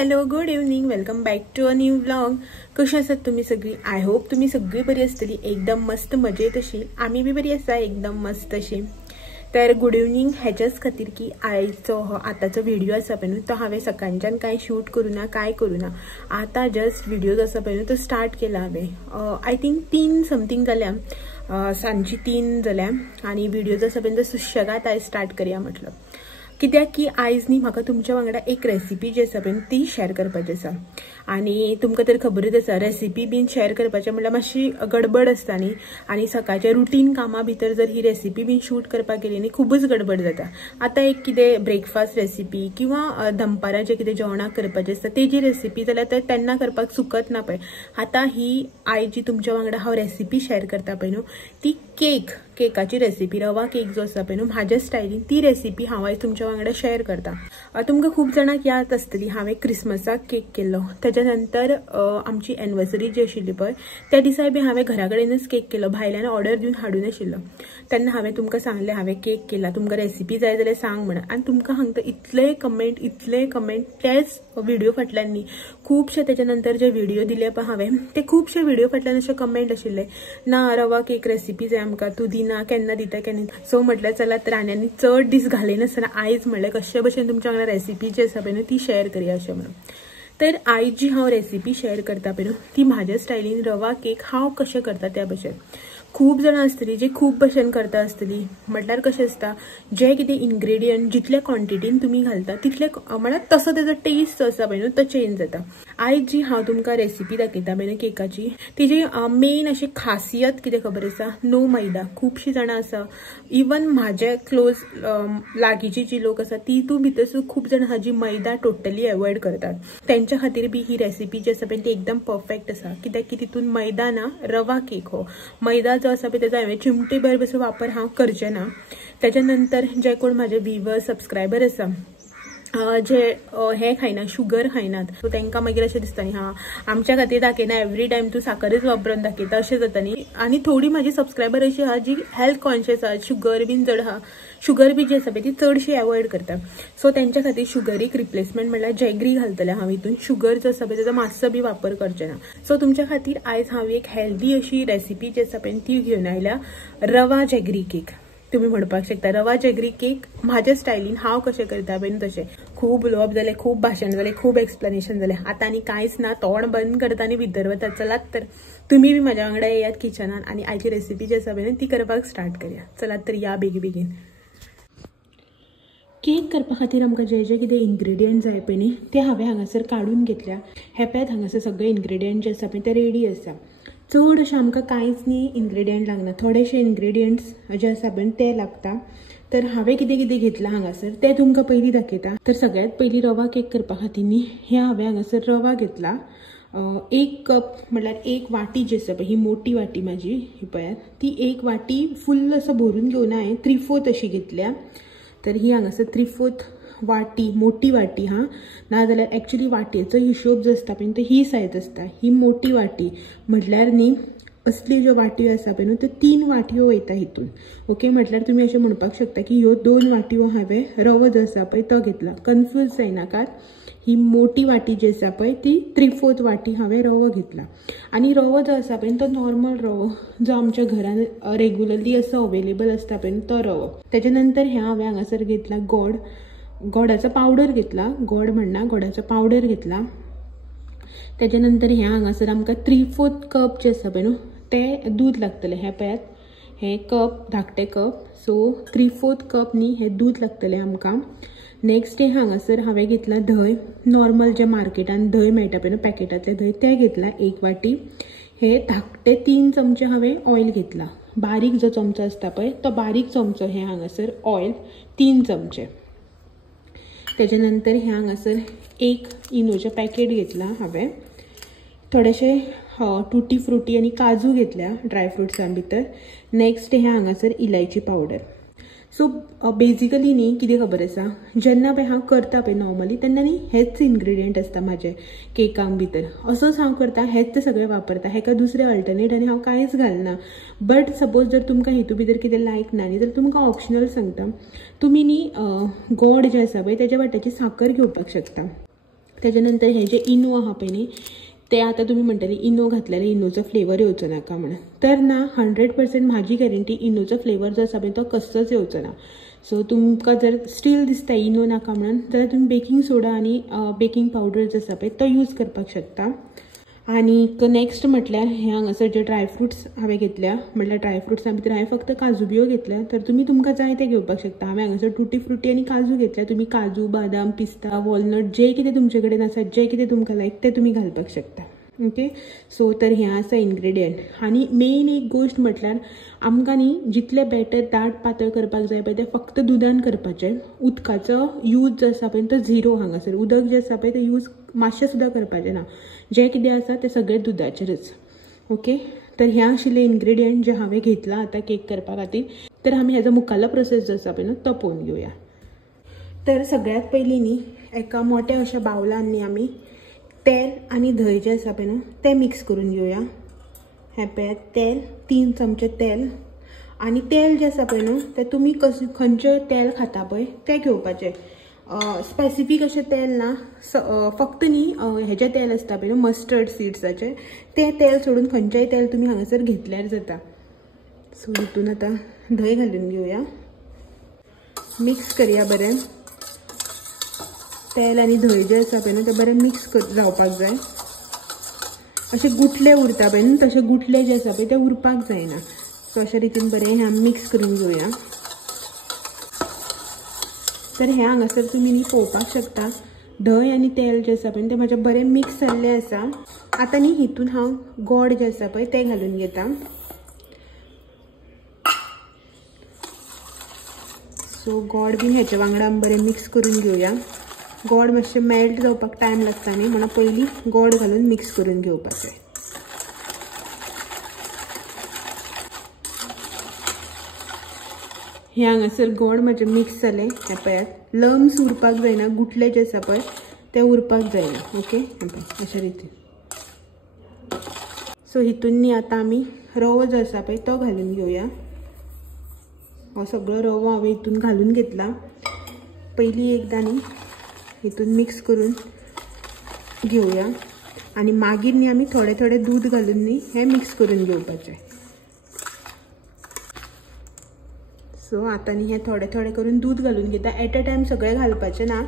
Hello good evening, welcome back to a new vlog. कशी आसात तुम्ही सगळी? आय होप तुम्ही सगळी बरी असतली, एकदम मस्त मजेत अशी. आम्ही बी बरी आसा, एकदम मस्त अशी. तर गुड इव्हनिंग ह्याच्याच खातीर की आयचो आताचो व्हिडिओ आसा पळय न्हू, तो हांवें सकाळच्यान कांय शूट करूना, काय करूना. आता जस्ट व्हिडिओज आसा पळय न्हू तो स्टार्ट केला हांवें. आय थिंक 3 समथिंग जाल्या, सांजची 3 जाल्या. आणि व्हिडिओज आसा पळय तो सुशेगाद आयज स्टार्ट करया म्हटलं. कित्याक की आयज न्ही म्हाका तुमच्या वांगडा एक रेसिपी जी आसा पळय ती शेअर करपाची आसा. आणि तुमकां तर खबरूच आसा, रेसिपी बीन शेअर करपाचें म्हणल्यार मातशी गडबड आसता न्ही. आणि सकाळच्या रुटीन कामां भितर जर ही रेसिपी बीन शूट करपाक गेली न्ही खूबच गडबड जाता. आतां एक कितें ब्रेकफास्ट रेसिपी किंवा दनपारां जे कितें जेवणाक करपाचें आसता तेजी रेसिपी जाल्यार तर तेन्ना करपाक चुकत ना पळय. आतां ही आयज जी तुमच्या वांगडा हांव रेसिपी शेअर करता पळय न्हू ती केकाची रेसिपी, रवा केक जो आसा पळय न्हू म्हाज्या स्टायलीन ती रेसिपी हांव आयज तुमच्या वांगडा शेअर करता. तुमकां खूब जाणांक याद आसतली हांवें क्रिसमसाक केक केल्लो. त्याच्या नंतर आमची एनिवर्सरी जी आशिल्ली पळय त्या दिसा बी हांवें घरा कडेनच केक केलो, भायल्यान ऑर्डर दिवन हाडून नाशिल्लो. तेन्ना हांवें तुमकां सांगलें हांवें केक केला, तुमकां रेसिपी जाय जाल्यार सांग म्हणून. आनी तुमकां सांगता इतले कमेंट त्याच व्हिडिओ फाटल्यान न्ही खूबशे. त्याच्या नंतर जे व्हिडिओ दिले पळय हांवें ते खुबशे व्हिडिओ फाटल्यान अशे कमेंट आशिल्ले, ना रवा केक रेसिपी जाय आमकां, तूं दिना, केन्ना दिता केन्ना. सो म्हटल्यार चला तर आनी चड दीस घालयनासतना आयज म्हणल्यार कशे भशेन तुमच्या वांगडा रेसिपी जी आसा पळय न्हू ती शेअर करया अशें म्हणून. तर आयज जी हांव रेसिपी शेअर करता पळय न्हू ती म्हाज्या स्टायलीन रवा केक हांव कशें करता त्या भशेन. खूब जाणां आसतलीं जी खूब भशेन करता आसतलीं. म्हटल्यार कशें आसता, जे कितें इन्ग्रेडियंट जितले क्वॉन्टिटीन तुमी घालता तितले म्हळ्यार तसो तेजो टेस्ट जो आसा पळय न्हू तो चेंज जाता. आयज जी हांव तुमकां रेसिपी दाखयता पळय न्हू केकाची तिजी मेन अशी खासियत कितें खबर आसा, नो मैदा. खुबशीं जाणां आसा, इवन म्हाजे क्लोज लागींची जी लोक आसा तितून भितर खूब जाणां आसा जी मैदा टोटली अवॉयड करतात. तेंच्या खातीर बी ही रेसिपी जी आसा पळय ती एकदम परफेक्ट आसा. कित्याक की तितून मैदा ना, रवा केक हो. मैदा जो आसा पळय तेजो हांवें चिमटेभर बसो वापर हांव करचें ना. त्याच्या नंतर जे कोण म्हाजे व्ह्युअर्स सबस्क्रायबर आसा जे हे खायना, शुगर खायनात, सो तांकां मागीर अशें दिसता न्ही हां आमच्या खातीर दाखयना, एवरी टायम तूं साखरच वापरून दाखयता अशें जाता न्ही. आनी थोडी म्हाजी सबस्क्रायबर अशी आहा जी हेल्थ कॉन्शियस आहा, शुगर बीन चड आहा, शुगर बी जी आसा पळय ती चडशी अवॉयड करता. सो तेंच्या खातीर शुगरीक रिप्लेसमेंट म्हणल्यार जॅगरी घालतलें हांव हितून. शुगर जो आसा पळय तेजो मातसो बी वापर करचें ना. सो तुमच्या खातीर आयज हांव एक हेल्दी अशी रेसिपी जी आसा पळय ती घेवन आयल्या, रवा जॅगरी केक. तुम्ही म्हणपाक शकता रवा जॅगरी केक म्हाज्या स्टायलीन हांव कशें करता पळय तशें. खूब उलोवप जालें, खूब भाशण जालें, खूब एक्सप्लेनेशन जालें. आतां आनी कांयच ना, तोंड बंद करता आनी भितर वता. चलात तर तुमी बी म्हाज्या वांगडा येयात किचनान आनी आयची रेसिपी जी आसा पळय ती करपाक स्टार्ट करया. चलात तर या बेगीन. केक करपा खातीर आमकां जे जे कितें इन्ग्रेडियंट जाय पळय न्ही ते हांवें हांगासर काडून घेतल्या. हे पळयात हांगासर सगळे इन्ग्रेडियंट जे आसा पळय ते रेडी आसा. चड अशें आमकां कांयच न्ही इन्ग्रेडियंट लागना, थोडेशे इन्ग्रेडियंट्स जे आसा पळय ते लागता. तर हांवें कितें कितें घेतलां हांगासर ते तुमकां पयलीं दाखयता. तर सगळ्यात पयलीं रवा केक करपा खातीर न्ही हे हांवें हांगासर रवा घेतला. 1 कप म्हणल्यार 1 वाटी जी आसा पळय ही मोठी वाटी म्हाजी ही पळयात, ती 1 वाटी फुल्ल असो भरून घेवना हांवें, 3/4 अशी घेतल्या. तर ही हांगासर 3/4 वाटी, मोठी वाटी हां, नाजाल्यार एक्चुअली वाटयेचो हिशोब जो आसता पळय तो ही सायज आसता. ही मोठी वाटी म्हटल्यार न्ही असली ज्यो वाटयो आसा पळय न्हू त्यो 3 वाटयो वयता हितून. ओके, म्हटल्यार तुमी अशें म्हणपाक शकता की ह्यो 2 वाटयो हांवें रवो जो आसा पळय तो घेतला. कन्फ्यूज जायनाकात, ही मोठी वाटी जी आसा पळय ती 3/4 वाटी हांवें रवो घेतला. आनी रवो जो आसा पळय तो नॉर्मल रवो जो आमच्या घरान रेग्युलरली असो अवेलेबल आसता पळय तो रवो. त्याच्या नंतर हे हांवें हांगासर घेतला गोडाचो पावडर घेतला, गोड म्हणना गोडाचो पावडर घेतला. त्याच्या नंतर हे हांगासर आमकां 3/4 कप जे आसा पळय न्हू ते दूध लागतलें. हे पळयात हे कप, धाकटे कप, सो 3/4 कप न्ही हे दूध लागतलें आमकां. नेक्स्ट हांगासर हांवें घेतला धंय, नॉर्मल जे मार्केटान धंय मेळटा पळय न्हू पॅकेटाचें धंय ते घेतला 1 वाटी. हे धाकटे 3 चमचे हांवें ऑयल घेतला. बारीक जो चमचो आसता पळय तो बारीक चमचो हे हांगासर ऑयल 3 चमचे. त्याच्या नंतर हे हांगासर 1 इनोचें पॅकेट घेतला हांवें. थोडेशे टुटी फ्रुटी आनी काजू घेतल्या ड्रायफ्रुट्सां भितर. नेक्स्ट हे हांगासर इलायची पावडर. सो बेजिकली न्ही कितें खबर आसा, जेन्ना पळय हांव करता पळय नॉर्मली तेन्ना न्ही हेच इन्ग्रेडियंट आसता म्हाजे केकांक भितर. असोच हांव करता, हेच सगळे वापरता, हेका दुसरे अल्टरनेट आनी हांव कांयच घालना. बट सपोज जर तुमकां हितू भितर कितें लायक ना न्ही जाल्यार तुमकां ऑप्शनल सांगता, तुमी न्ही गोड जे आसा पळय तेज्या वाट्याची साखर घेवपाक शकता. त्याच्यानंतर हे जे इनो आहा पळय न्ही ते आता तुम्ही म्हणटले इनो घातल्यार इनोचो फ्लेवर येवचो नाका म्हणून, तर ना 100% माझी गॅरंटी इनोचो फ्लेवर जो आसा पळय तो कसोच येवचो ना. सो तुमकां जर स्टील दिसता इनो नाका म्हणून जाल्यार तुम्ही बेकिंग सोडा आनी बेकिंग पावडर जो आसा पळय तो यूज करपाक शकता. आणि नेक्स्ट म्हटल्यार हे हांगासर जे ड्रायफ्रुट्स हांवें घेतल्या, म्हटल्यार ड्रायफ्रुट्सां भितर हांवें फक्त काजू बियो घेतल्या, तर तुम्ही तुमकां जाय ते घेवपाक शकता. हांवें हांगासर टुटी फ्रुटी आनी काजू घेतल्या. तुम्ही काजू, बादाम, पिस्ता, वॉलनट जे कितें तुमचे कडेन आसा, जे कितें तुमकां लायक ते तुम्ही घालपाक शकता. ओके, सो तर हे आसा इन्ग्रेडियंट. आनी मेन एक गोष्ट म्हटल्यार आमकां न्ही जितले बॅटर दाट पातळ करपाक जाय पळय ते फक्त दुदान करपाचें. उदकाचो यूज जो आसा पळय तो झिरो. हांगासर उदक जे आसा पळय ते यूज मातशें सुद्दां करपाचें ना. जे कितें आसा ते सगळें दुदाचेरच. ओके, तर हे आशिल्ले इन्ग्रेडियंट जे हांवें घेतला आतां केक करपा खातीर. तर आमी हेजो मुखाल्लो प्रोसेस जो आसा पळय न्हू तो पळोवन घेवया. तर सगळ्यात पयलीं न्ही एका मोठ्या अशा बावलान न्ही आमी तेल आनी धंय जे आसा पळय न्हू ते मिक्स करून घेवया. हे पळयात तेल, 3 चमचे तेल. आनी तेल जे आसा पळय न्हू ते तुमी खंयचें तेल खाता पळय तें घेवपाचें. स्पेसिफीक अशें तेल ना, फक्त न्ही हेजें तेल आसता पळय न्हू मस्टर्ड सीड्साचें तें तेल सोडून खंयचेंय तेल तुमी हांगासर घेतल्यार जाता. सो हितून आतां धंय घालून घेवया, मिक्स करया बरें. तेल आनी धंय जे आसा पळय न्हू ते बरें मिक्स जावपाक जाय. अशे गुठले उरता पळय न्हू तशे गुठले जे आसा पळय ते उरपाक जायना. सो अशे रितीन बरें हें आमी मिक्स करून घेवया. तर हे हांगासर तुमी न्ही पळोवपाक शकता धंय आनी तेल जे आसा पळय ते म्हाजे बरें मिक्स जाल्ले आसा. आतां न्ही हितून हांव गोड जे आसा पळय ते घालून घेता. सो गोड बीन हेचे वांगडा आमी बरें मिक्स करून घेवया. गोड मातशें मेल्ट जावपाक टायम लागता न्ही म्हणून पयलीं गोड घालून मिक्स करून घेवपाचें. हे हांगासर गोड म्हजें मिक्स जालें. हे पळयात लम्स उरपाक जायना, गुठले जे आसा पळय ते उरपाक जायना. ओके, अशे रितीन. सो हितून न्ही आतां आमी रवो जो आसा पळय तो घालून घेवया. हो सगळो रवो हांवें हितून घालून घेतला. पयलीं एकदां न्ही हितून मिक्स करून घेवया आनी मागीर न्ही आमी थोडे थोडे दूध घालून न्ही हें मिक्स करून घेवपाचें. सो आतां न्ही हें थोडे थोडे करून दूध घालून घेता. एट अ टायम सगळें घालपाचें ना,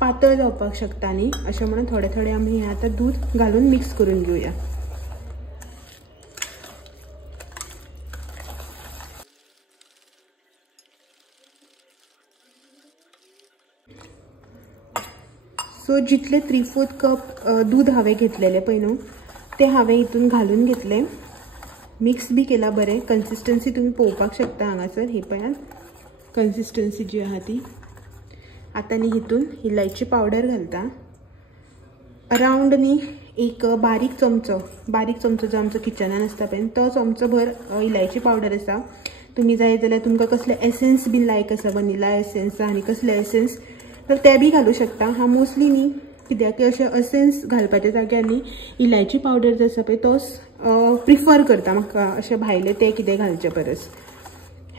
पातळ जावपाक शकता न्ही अशें म्हणून थोडे थोडे आमी हें आतां दूध घालून मिक्स करून घेवया. सो जितले 3/4 कप दूध हांवें घेतलेलें पळय न्हू ते हांवें हितून घालून घेतलें. मिक्स बी केला बरें. कन्सिस्टन्सी तुम्ही पळोवपाक शकता हांगासर. ही पळयात कन्सिस्टन्सी जी आहा ती. आतां न्ही हितून इलायची पावडर घालता. अरावंड न्ही एक बारीक चमचो जो आमचो किचनान आसता पळय तो चमचो भर इलायची पावडर आसा. तुम्ही जाय जाल्यार तुमकां कसले एसेन्स बीन लायक आसा, वनिला एसेन्स आनी कसले एसेन्स तर ते बी घालूं शकता. हांव मोस्टली न्ही कित्याक अशें एसेन्स घालपाच्या जाग्यार न्ही इलायची पावडर जो आसा पळय तोच प्रिफर करता म्हाका अशें भायले ते कितें घालचे परस.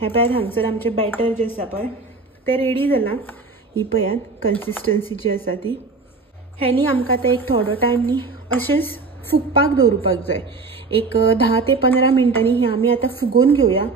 हे पळयात हांगसर आमचें बॅटर जें आसा पळय तें रेडी जालां. ही पळयात कन्सिस्टन्सी जी आसा ती. हेनी आमकां आतां एक थोडो टायम न्ही अशेंच फुगपाक दवरुपाक जाय. एक 10 ते 15 मिनटांनी हे आमी आतां फुगोवन घेवया.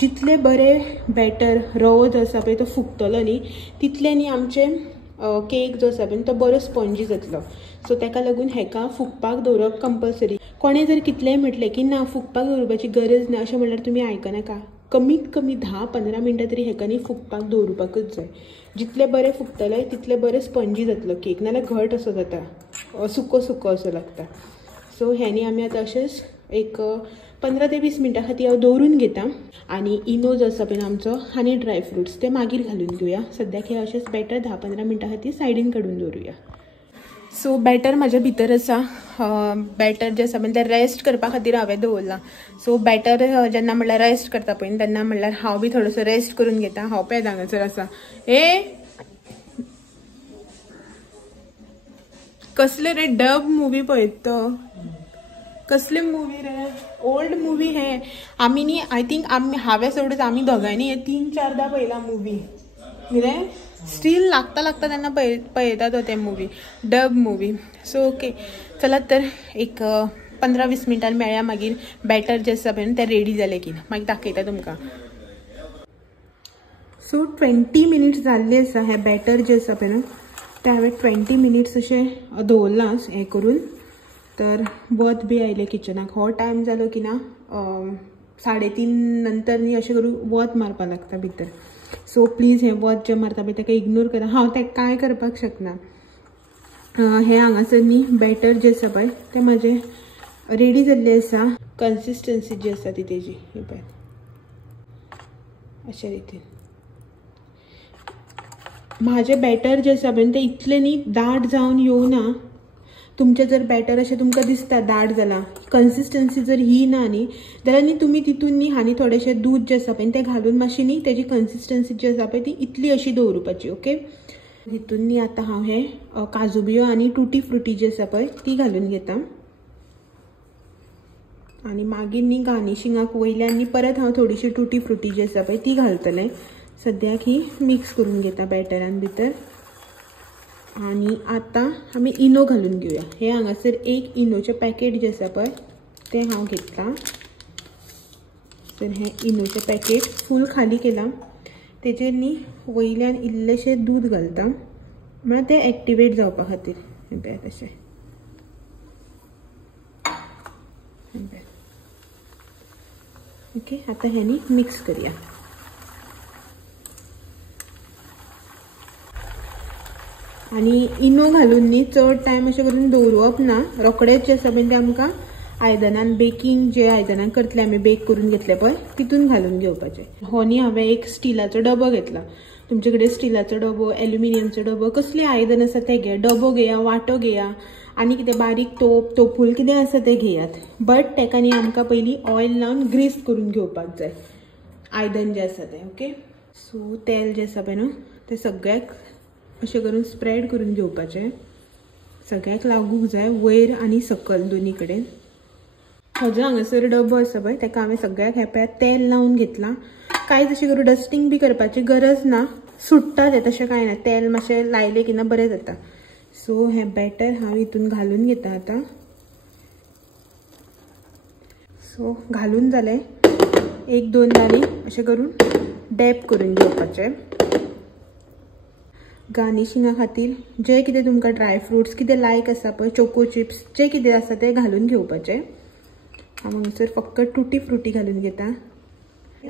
जितले बरें बॅटर रवो जो आसा पळय तो फुगतलो न्ही तितले न्ही आमचें केक जो आसा पळय तो बरो स्पॉन्जी जातलो. सो ताका लागून हेका फुगपाक दवरप कंपल्सरी. कोणें जर कितलेंय म्हटलें की ना फुगपाक दवरपाची गरज ना अशें म्हणल्यार तुमी आयकनाका. कमीत कमी 10-15 मिनटां तरी हेका न्ही फुगपाक दवरुपाकूच जाय. जितले बरें फुगतले तितले बरें स्पॉन्जी जातलो केक, नाल्यार घट असो जाता, सुको सुको असो लागता. सो हेनी आमी आतां अशेंच एक 15 ते 20 मिनटां खातीर हांव दवरून घेता. आनी इनो जो आसा पळय आमचो आनी ड्रायफ्रुट्स ते मागीर घालून घेवया. सद्याक हे अशेंच बॅटर 10-15 मिनटां खातीर सायडीन काडून दवरुया. सो बॅटर म्हाज्या भितर आसा. बॅटर जे आसा पळय तें रेस्ट करपा खातीर हांवें दवरलां. सो बॅटर जेन्ना म्हणल्यार रेस्ट करता पळय तेन्ना म्हणल्यार हांव बी थोडोसो रेस्ट करून घेता. हांव पळय हांगासर आसा. कसले रे डब मुवी पळयत तो, कसले मुवी रे, ओल्ड मुवी हे. आमी न्ही आय थिंक हांवें सोडून आमी दोगांयनी हे 3-4दा पळयला मुवी. कितें स्टील लागता लागता त्यांना पळयतात ते मूवी डब मूवी. सो ओके चला तर एक 15-20 मिनटान मेळ्या मागीर बॅटर जे आसा पळय ते रेडी जाले की मागीर दाखयता तुमकां. सो 20 मिनिट्स जाल्ले आसा हे बॅटर जे आसा पळय ते हांवें 20 मिनिट्स अशें दवरलां हें करून. तर वत बी आयले किचनाक. हो टायम जालो की ना 3:30 नंतर न्ही अशें करून वत मारपा लागता भितर. सो प्लीज हे वत जे मारता पळय ताका इग्नोर करा. हांव तें कांय करपाक शकना. हे हांगासर न्ही बॅटर जे आसा पळय ते म्हाजें रेडी जाल्लें आसा. कन्सिस्टन्सी जी आसा ती तेजी ही पळय अशे रितीन. म्हाजें बॅटर जे आसा पळय तें इतलें न्ही दाट जावन येवना. तुमचें जर बॅटर अशें तुमकां दिसता दाट जाला कन्सिस्टन्सी जर ही ना न्ही जाल्यार न्ही तुमी तितून न्ही आनी थोडेशें दूध जे आसा पळय तें घालून मातशी न्ही तेजी कन्सिस्टन्सी जी आसा पळय ती इतली अशी दवरपाची. ओके हितून न्ही आतां हांव हे काजू बियो आनी टुटी फ्रुटी जी आसा पळय ती घालून घेता. आनी मागीर न्ही गार्निशिंगाक वयल्यान न्ही परत हांव थोडीशी टुटी फ्रुटी जी आसा पळय ती घालतलें. सद्याक ही मिक्स करून घेता बॅटरान भितर. आनी आतां आमी इनो घालून घेवया. हे हांगासर एक इनोचें पॅकेट जें आसा पळय तें हांव घेतलां. तर हें इनोचें पॅकेट फूल खाली केलां. तेजेर न्ही वयल्यान इल्लेशें दूध घालता म्हळ्यार तें एक्टिवेट जावपा खातीर. हें पळय तशें ओके. आतां हें न्ही मिक्स करया. आनी इनो घालून न्ही चड टायम अशें करून दवरप ना. रोखडेंच जें आसा पळय तें आमकां आयदनान बेकिंग जे आयदनान करतले आमी बेक करून घेतले पळय तितून घालून घेवपाचें. हो न्ही हांवें एक स्टिलाचो डबो घेतला. तुमचे कडेन स्टिलाचो डबो एल्युमिनियमचो डबो कसली आयदन आसा तें घे. डबो घेया वाटो घेया आनी कितें बारीक तोपूल कितें आसा तें घेयात. बट तेका न्ही आमकां पयलीं ऑयल लावन ग्रीस करून घेवपाक जाय आयदन जें आसा तें. ओके सो तेल जें आसा पळय न्हू तें सगळ्याक अशें करून स्प्रेड करून घेवपाचें. सगळ्याक लागूंक जाय वयर आनी सकयल दोनी कडेन. हो जो हांगासर डबो आसा पळय तेका हांवें सगळ्याक हें तेल लावन घेतलां. कांयच अशें करून डस्टिंग बी करपाची गरज ना. सुट्टा तें तशें कांय ना. तेल मातशें लायलें की ना बरें जाता. सो हें बॅटर हांव हितून घालून घेता आतां. सो घालून जालें. 1-2 दाणी अशें करून डॅप करून घेवपाचें. गार्निशिंगा खातीर जे कितें तुमकां ड्राय फ्रुट्स कितें लायक आसा पळय चोको चिप्स जे कितें आसा तें घालून घेवपाचें. हांव हांगासर फक्त टुटी फ्रुटी घालून घेता.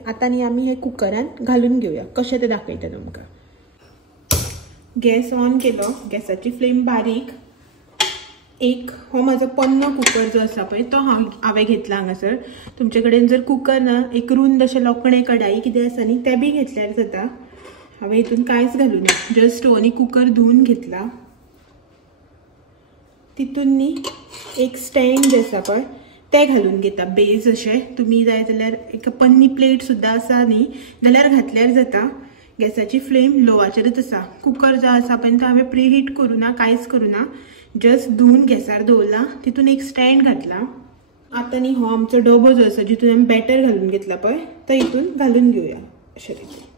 आतां न्ही आमी हे कुकरान घालून घेवया कशें तें दाखयता तुमकां. गॅस ऑन केलो. गॅसाची फ्लेम बारीक. एक हो म्हाजो पन्नो कुकर जो आसा पळय तो हांवें घेतला हांगासर. तुमचे कडेन जर कुकर ना एक रुंद अशें लोकणें कढाई कितें आसा न्ही तें बी घेतल्यार जाता. हांवें हितून कांयच घालूं ना. जस्ट हो न्ही कुकर धुवन घेतला. तितून न्ही एक स्टँड जें आसा पळय तें घालून घेता बेज अशें. तुमी जाय जाल्यार एक पन्नी प्लेट सुद्दां आसा न्ही जाल्यार घातल्यार जाता. गॅसाची फ्लेम लोवाचेरच आसा. कुकर जो आसा पळय तो हांवें प्रीहीट करूं ना कांयच करूं ना. जस्ट धुवन गॅसार दवरला. तितून एक स्टँड घातला. आतां न्ही हो आमचो डबो जो आसा जितून आमी बॅटर घालून घेतला पळय तो हितून घालून घेवया अशें रितीन.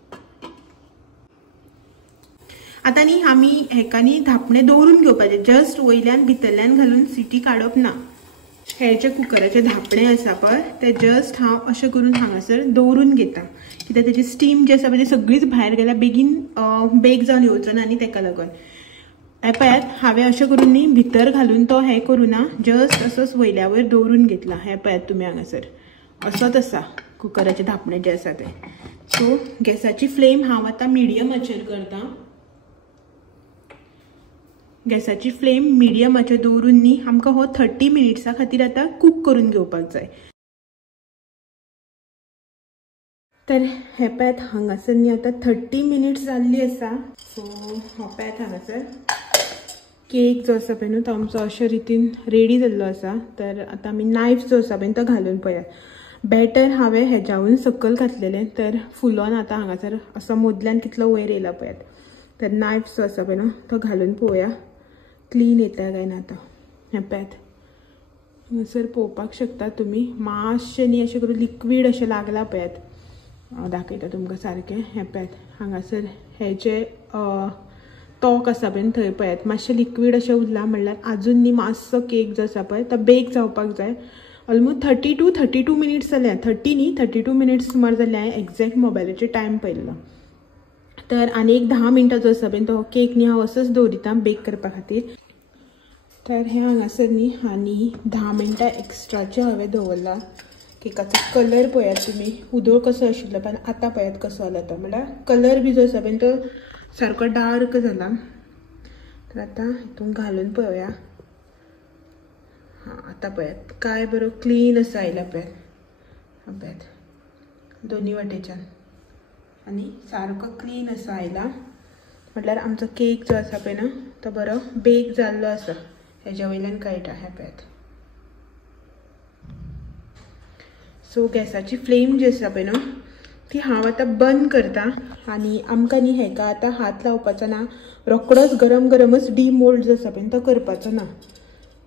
आतां न्ही आमी हेका न्ही धापणें दवरून घेवपाचें. जस्ट वयल्यान भितरल्यान घालून सिटी काडप ना. हे जे कुकराचे धापणें आसा पळय ते जस्ट हांव अशें करून हांगासर दवरून घेता. कित्याक तेजी स्टीम जी आसा पळय ती सगळीच भायर गेल्यार बेगीन बेक जावन येवचो ना न्ही तेका लागून. हे पळयात हांवें अशें करून न्ही भितर घालून तो हें करूं ना. जस्ट असोच वयल्या वयर दवरून घेतला. हे पळयात तुमी हांगासर असोच आसा कुकराचें धापणें जें आसा तें. सो गॅसाची फ्लेम हांव आतां मिडियमाचेर करता. गॅसाची फ्लेम मिडियमाचेर दवरून न्ही आमकां हो 30 मिनिट्सा खातीर आतां कूक करून घेवपाक जाय. तर हे पळयात हांगासर न्ही आतां 30 मिनिट्स जाल्ली आसा. सो हो पळयात हांगासर केक जो आसा पळय न्हू तो आमचो अशे रितीन रेडी जाल्लो आसा. तर आतां आमी नायफ जो आसा पळय तो घालून पळयात. बॅटर हांवें हेज्यावून सकयल घातलेलें तर फुलोन आतां हांगासर असो मदल्यान कितलो वयर येयला पळयात. तर नायफ जो आसा पळय न्हू तो घालून पळोवया क्लीन येता काय ना. आतां हें पळयात हांगासर पळोवपाक शकता तुमी मातशें न्ही अशें करून लिक्वीड अशें लागला पळयात. दाखयता तुमकां सारकें. हें पळयात हांगासर हे जे टॉक आसा पळय थंय पळयात मातशें लिक्वीड अशें उरलां, म्हणल्यार आजून न्ही मातसो केक जो आसा पळय तो बेक जावपाक जाय. ऑलमोस्ट 32 मिनिट्स जाल्या, 30 न्ही 32 मिनिट्स सुमार जाले. हांवें एक्झॅक्ट मोबायलाचेर टायम पळयल्लो. तर आनी एक 10 मिनटां जो आसा पळय तो केक न्ही हांव असोच दवरिता बेक करपा खातीर. तर हे हांगासर न्ही आनी 10 मिनटां एक्स्ट्राचे हांवें दवरला. केकाचो कलर पळयात तुमी, उदळ कसो आशिल्लो पण आतां पळयात कसो जाला तो, म्हणल्यार कलर बी जो आसा पळय तो सारको डार्क जाला. तर आतां हितून घालून पळोवया. हां आतां पळयात काय बरो क्लीन असो आयला पळयात. पळयात दोनी वाटेच्यान आनी सारको क्लीन असो आयला. म्हटल्यार आमचो केक जो आसा पळय ना तो बरो बेक जाल्लो आसा. हेज्या वयल्यान कळटा. हें पळयात. सो गॅसाची फ्लेम जी आसा पळय न्हू ती हांव आतां बंद करता. आनी आमकां न्ही हेका आतां हात लावपाचो ना, रोकडोच गरम गरमच डिमोल्ड जो आसा पळय तो करपाचो ना.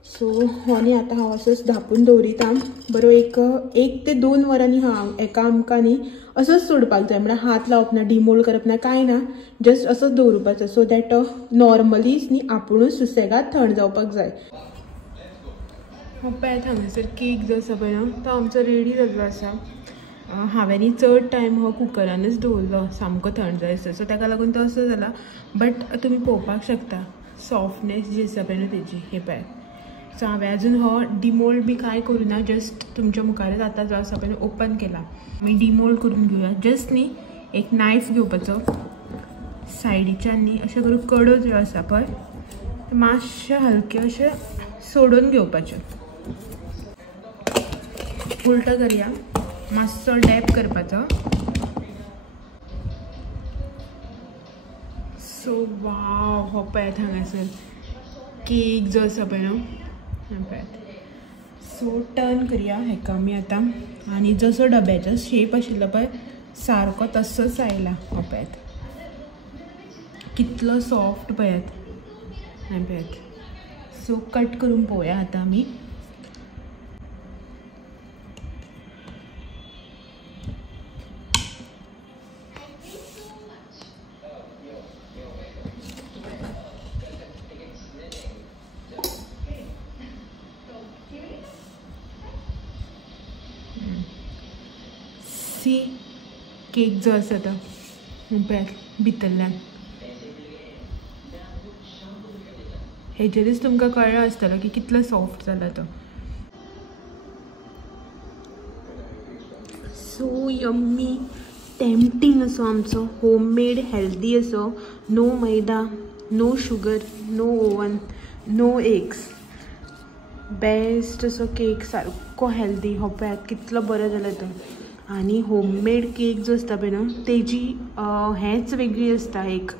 सो हो न्ही आतां हांव असोच धापून दवरिता. बरो एक ते 2 वरांनी हांव हेका आमकां न्ही असोच सोडपाक जाय. म्हळ्यार हात लावप ना, डिमोल्ड करप ना, कांय ना, जस्ट असोच दवरुपाचो सो दॅट नॉर्मलीच न्ही आपुणूच सुसेगाद थंड जावपाक जाय. पळयात हांगासर केक जो आसा पळय न्हू तो आमचो रेडी जाल्लो आसा. हांवें न्ही चड टायम हो कुकरानूच दवरलो सामको थंड जाय सो ताका लागून तो असो जाला. बट तुमी पळोवपाक शकता सॉफ्टनेस जी आसा पळय न्हू तेजी. हे पळयात. सो हांवें आजून हो डिमोल्ड बी कांय करूना, जस्ट तुमच्या मुखारच आतां जो आसा पळय ओपन केला. आमी डिमोल्ड करून घेवया. जस्ट न्ही एक नायफ घेवपाचो, सायडीच्यान न्ही अशें करून कडो ज्यो आसा पळय मातशे हलके अशे सोडून घेवपाचे. उलटो करया, मातसो डॅप करपाचो. सो वाव हो पळयात हांगासर केक जो आसा पळय न्हू पळयात. सो टर्न करया हेका आमी आतां. आनी जसो डब्याचो शेप आशिल्लो पळय सारको तसोच आयला. हो पळयात कितलो सॉफ्ट पळयात. हें पळयात. सो कट करून पळोवया आतां आमी. सी केक जो आसा तो पळयात भितरल्यान. हेजेरूच तुमकां कळ्ळें आसतलो की कितलो सॉफ्ट जाला तो. सो यम्मी टेम्पटींग असो आमचो होममेड हेल्दी असो, no maida, no sugar, no oven, no eggs, best असो केक सारको हेल्दी. हो पळयात कितलो बरो जाला तो. आनी होममेड केक जो आसता पळय न्हू तेजी हेच वेगळी आसता एक.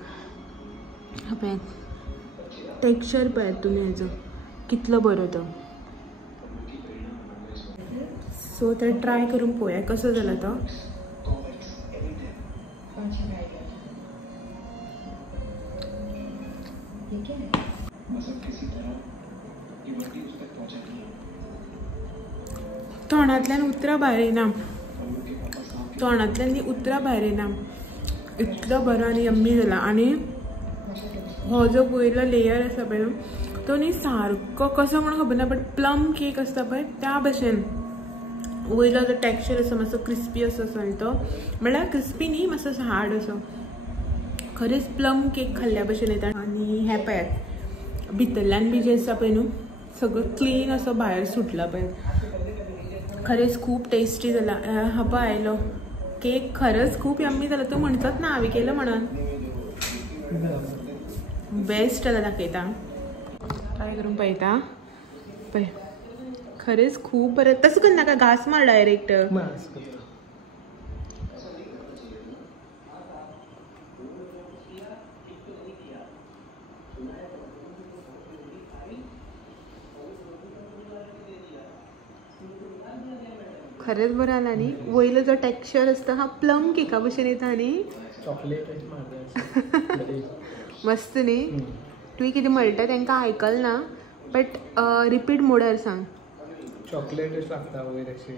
पळयात टेक्स्चर पळयात तुमी हेजो कितलो बरो तो. सो तर ट्राय करून पळोवया कसो जाला तो. तोंडांतल्यान उतरां भायर येना, तोंडांतल्यान न्ही उतरां भायर येना. इतलो बरो आनी यम्मी जाला. आनी हो जो वयलो लेयर आसा पळय न्हू तो न्ही सारको कसो म्हणून खबर ना बट प्लम केक आसता पळय त्या भशेन वयलो जो टेक्स्चर आसा मातसो क्रिस्पी असो आनी तो म्हळ्यार क्रिस्पी न्ही मातसो हार्ड असो. खरेंच प्लम केक खाल्ल्या भशेन येता. आनी हे पळयात भितरल्यान बी जे आसा पळय न्हू सगळो क्लीन असो भायर सुटला पळय. खरेंच खूब टेस्टी जाला. हा पळय आयलो केक खरंच खूब यम्मी जाला. तूं म्हणचोच ना हांवें केलो म्हणून. बेस्ट जाला दाखयता. ट्राय करून पळयता पळय खरेंच खूब बरें. तसो करनाका घास मार डायरेक्ट. खरेंच बरो जाला न्ही. वयलो जो टेक्स्चर आसता हा प्लम केका भशेन येता न्ही. मस्त न्ही. तुवें कितें म्हणटा तांकां आयकल ना बट रिपीट मोडार सांग. चॉकलेट लागता वयर अशी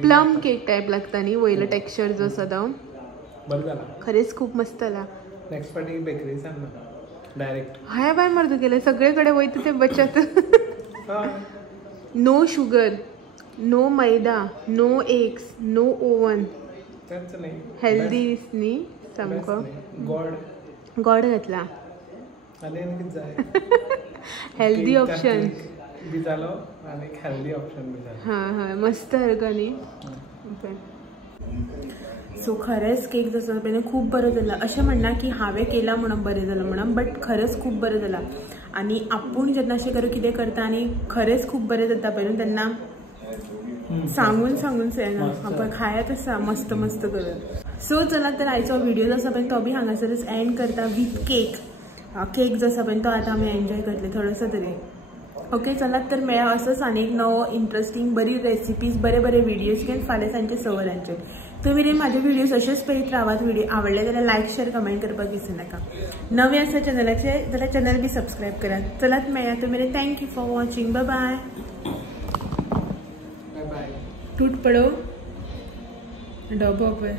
प्लम केक टाइप लागता न्ही वयलो टेक्स्चर जो आसा तो बरं झाला खरेंच खूप मस्त जाला नेक्स्ट पार्टी बेकरी सांग ना डायरेक्ट हाय बाय मारतो गेले सगळे कडे वयता ते बचत no sugar no maida no eggs no oven तेच नाही हेल्दी न्ही सामको गोड घातला आनी कितें जाय हेल्दी ऑप्शन बी जालो आनी हेल्दी ऑप्शन बी जालो हां मस्त सारको न्ही सो खरेंच केक जो आसा पळय खूब बरो जाला अशें म्हणना की हांवें केला म्हणून बरें जालां म्हणून बट खरेंच खूब बरें जाला आनी आपूण जेन्ना अशें करूं कितें करता आनी खरेंच खूब बरें जाता पळय तेन्ना सांगून जायना आपण खायत आसा मस्त मस्त करून सो चला तर आयचो व्हिडिओ जो आसा पळय तो बी हांगासरच एंड करता विथ केक जो आसा पळय तो आतां आमी एन्जॉय करतले थोडोसो तरी ओके चलात तर मेळ्या असोच आनी एक नवो इंटरेस्टिंग बरी रेसिपीज बरे व्हिडिओज घेवन फाल्यां सांजचे 6 वरांचेर तुम्ही मेरेन म्हाजे व्हिडिओज अशेंच पळयत रावात व्हिडिओ आवडले जाल्यार लायक शेअर कमेंट करपाक विसरू नाका नवे आसा चॅनलाचे जाल्यार चॅनल बी सबस्क्राईब करात चलात मेळ्या तुमी मेरेन thank you for watching bye bye टूट पडो डबो पळय